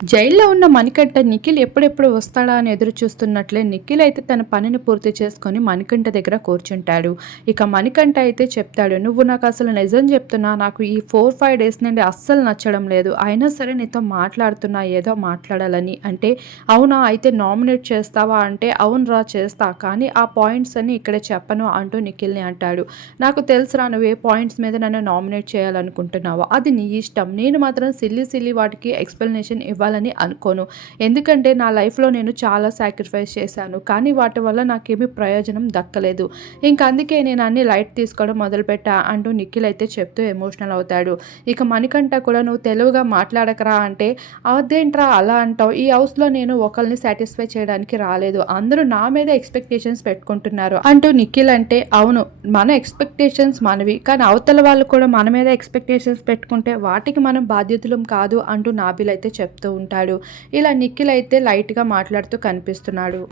జైల్లో ఉన్న మణికంఠ నిఖిల్ ఎప్పుడెప్పుడు వస్తాడా అని ఎదురు చూస్తున్నట్లే నిఖిల్ అయితే తన పనిని పూర్తి చేసుకొని మణికంఠ దగ్గర కూర్చుంటాడు. ఇక మణికంఠ అయితే చెప్తాడు నువ్వు నాకు అసలు నిజం చెప్తున్నా నాకు ఈ ఫోర్ ఫైవ్ డేస్ నుండి అస్సలు నచ్చడం లేదు. అయినా సరే నీతో మాట్లాడుతున్నా ఏదో మాట్లాడాలని. అంటే అవునా అయితే నామినేట్ చేస్తావా? అంటే అవును రా చేస్తా. కానీ ఆ పాయింట్స్ అని ఇక్కడ చెప్పను అంటూ నిఖిల్ని అంటాడు. నాకు తెలుసురా నువ్వు ఏ పాయింట్స్ మీద నన్ను నామినేట్ చేయాలనుకుంటున్నావో? అది నీ ఇష్టం. నేను మాత్రం సిల్లి సిల్లి వాటికి ఎక్స్ప్లెనేషన్ ఇవ్వాలి ఇవ్వాలని అనుకోను. ఎందుకంటే నా లైఫ్లో నేను చాలా సాక్రిఫైస్ చేశాను. కానీ వాటి వల్ల నాకేమీ ప్రయోజనం దక్కలేదు. ఇంక అందుకే నేను అన్ని లైట్ తీసుకోవడం మొదలుపెట్టా అంటూ నిఖిల్ అయితే చెప్తూ ఎమోషనల్ అవుతాడు. ఇక మణికంఠ కూడా నువ్వు తెలుగుగా మాట్లాడకరా అంటే అదేంట్రా అలా అంటావు? ఈ హౌస్లో నేను ఒకరిని సాటిస్ఫై చేయడానికి రాలేదు. అందరూ నా మీద ఎక్స్పెక్టేషన్స్ పెట్టుకుంటున్నారు అంటూ నిఖిల్ అంటే అవును మన ఎక్స్పెక్టేషన్స్ మనవి. కానీ అవతల వాళ్ళు కూడా మన మీద ఎక్స్పెక్టేషన్స్ పెట్టుకుంటే వాటికి మనం బాధ్యతలం కాదు అంటూ నాబిల్ అయితే చెప్తూ ఉంటాడు. ఇలా నిఖిల్ అయితే లైట్గా మాట్లాడుతూ కనిపిస్తున్నాడు.